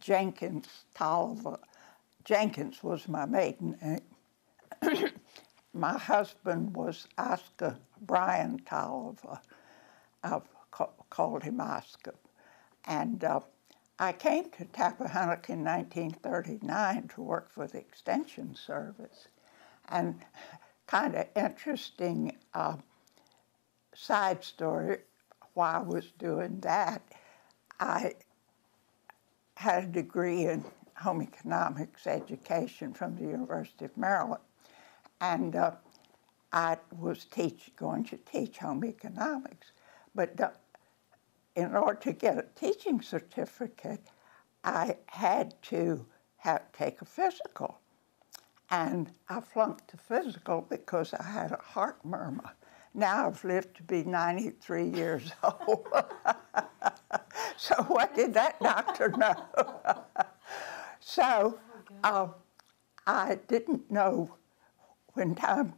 Jenkins Tolliver. Jenkins was my maiden name. My husband was Oscar Brian Tolliver. I've called him Oscar. And I came to Tappahannock in 1939 to work for the Extension Service. And kind of interesting side story, while I was doing that, I had a degree in home economics education from the University of Maryland. And I was going to teach home economics. But in order to get a teaching certificate, I had to take a physical. And I flunked the physical because I had a heart murmur. Now I've lived to be 93 years old. So what did that doctor know? So I didn't know when time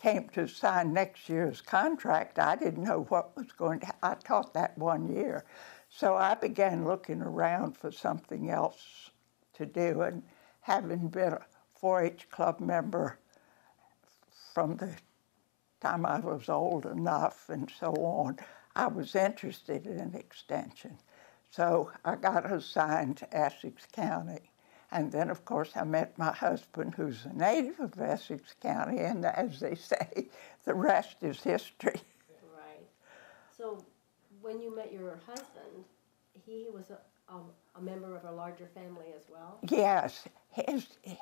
came to sign next year's contract, I didn't know what was going to happen. I taught that 1 year. So I began looking around for something else to do, and having been a 4-H club member from the time I was old enough and so on, I was interested in extension. So I got assigned to Essex County. And then, of course, I met my husband, who's a native of Essex County, and as they say, the rest is history. Right. So when you met your husband, he was a member of a larger family as well? Yes.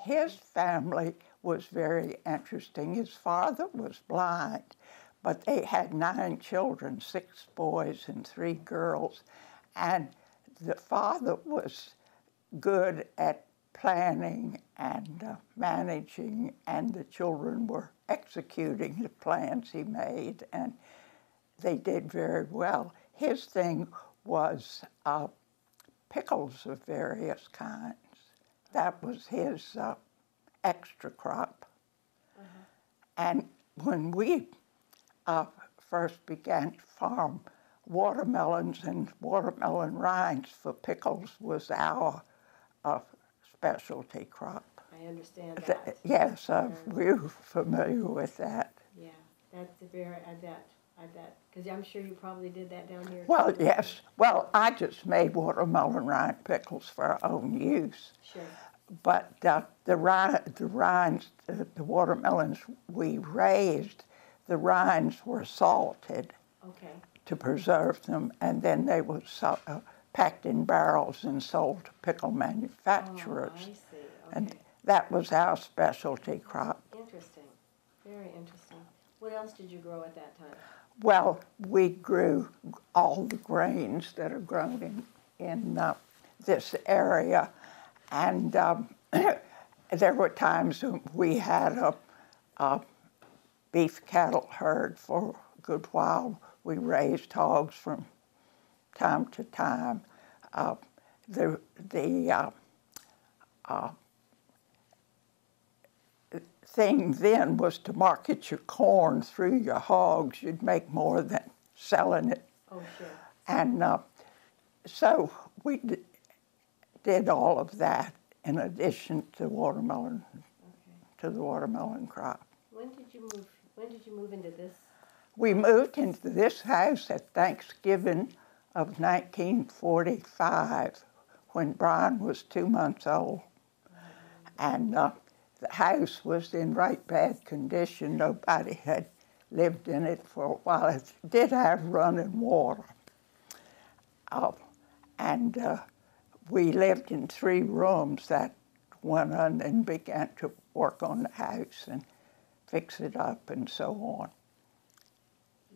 His family was very interesting. His father was blind, but they had 9 children, 6 boys and 3 girls. And the father was good at planning and managing, and the children were executing the plans he made, and they did very well. His thing was pickles of various kinds. That was his extra crop. And when we first began to farm, watermelons and watermelon rinds for pickles was our specialty crop. I understand that. Yes, we're familiar with that. Yeah, that's a very, I bet, because I'm sure you probably did that down here. Well, yes. Well, I just made watermelon rind pickles for our own use. Sure. But the rinds, the watermelons we raised, the rinds were salted to preserve them, and then they were packed in barrels and sold to pickle manufacturers. Oh, I see. Okay. And that was our specialty crop. Interesting. Very interesting. What else did you grow at that time? Well, we grew all the grains that are grown in this area. And there were times when we had a beef cattle herd for a good while. We raised hogs from time to time. The thing then was to market your corn through your hogs. You'd make more than selling it. Oh, sure. And so we did all of that in addition to watermelon, to the watermelon crop. When did you move into this? We moved into this house at Thanksgiving of 1945 when Brian was 2 months old. And the house was in right bad condition. Nobody had lived in it for a while. It did have running water. We lived in 3 rooms that went on and began to work on the house and fix it up and so on.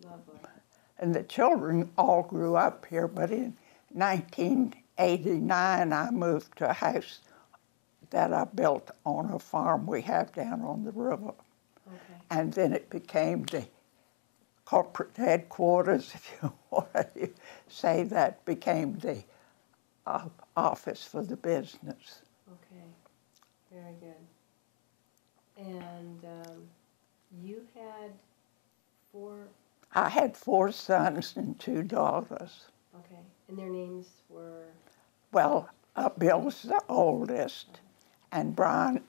Lovely. And the children all grew up here, but in 1989 I moved to a house that I built on a farm we have down on the river. Okay. And then it became the corporate headquarters, if you want to say that, became the office for the business. Okay, very good. And you had 4... I had 4 sons and 2 daughters. Okay, and their names were? Well, Bill's the oldest, and Brian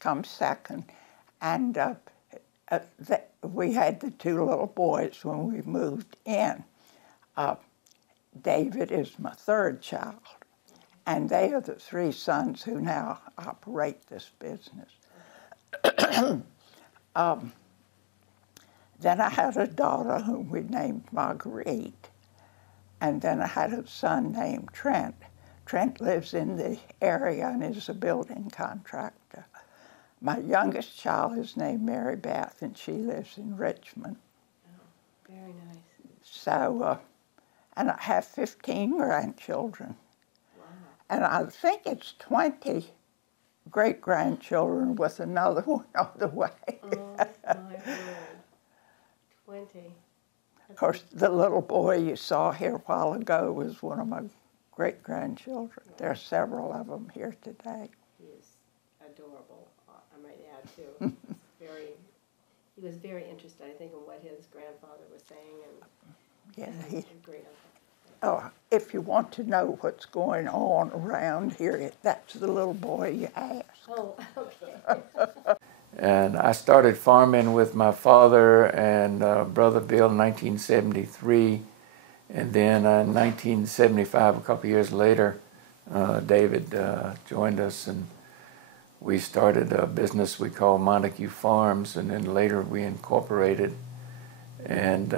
comes second. And we had the two little boys when we moved in. David is my third child, and they are the three sons who now operate this business. Then I had a daughter whom we named Marguerite, and then I had a son named Trent. Trent lives in the area and is a building contractor. My youngest child is named Mary Beth, and she lives in Richmond. Oh, very nice. So, and I have 15 grandchildren. Wow. And I think it's 20 great-grandchildren with another one on the way. Oh, my word. 20. Of course, the little boy you saw here a while ago was one of my great-grandchildren. There are several of them here today. He is adorable, I might add, too. He was very interested, I think, in what his grandfather was saying, and Yeah, a great uncle. if you want to know what's going on around here, that's the little boy you asked. Oh, okay. And I started farming with my father and brother Bill in 1973. And then in 1975, a couple years later, David joined us, and we started a business we call Montague Farms, and then later we incorporated. And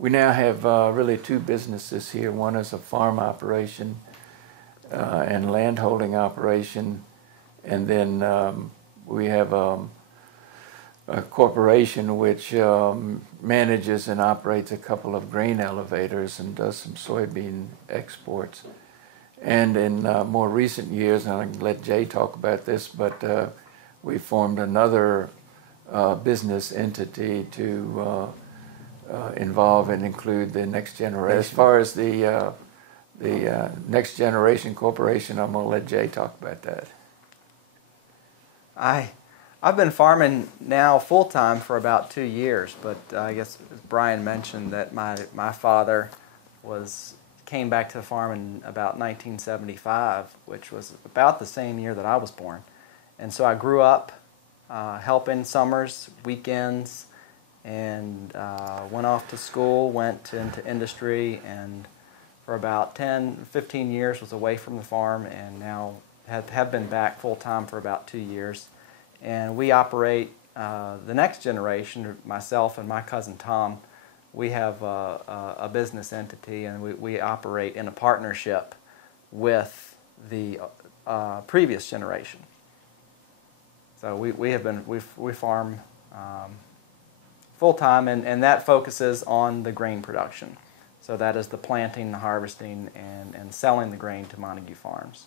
we now have really two businesses here. One is a farm operation and landholding operation, and then we have a corporation which manages and operates a couple of grain elevators and does some soybean exports. And in more recent years, and I can let Jay talk about this, but we formed another business entity to involve and include the next generation. As far as the Next Generation Corporation, I'm going to let Jay talk about that. I've been farming now full-time for about 2 years, but I guess as Brian mentioned that my father came back to the farm in about 1975, which was about the same year that I was born. And so I grew up helping summers, weekends, and went off to school, went into industry, and for about 10, 15 years was away from the farm, and now have been back full-time for about 2 years. And we operate the next generation, myself and my cousin Tom. We have a business entity, and we operate in a partnership with the previous generation. So we farm full-time, and that focuses on the grain production. So that is the planting, the harvesting, and selling the grain to Montague Farms.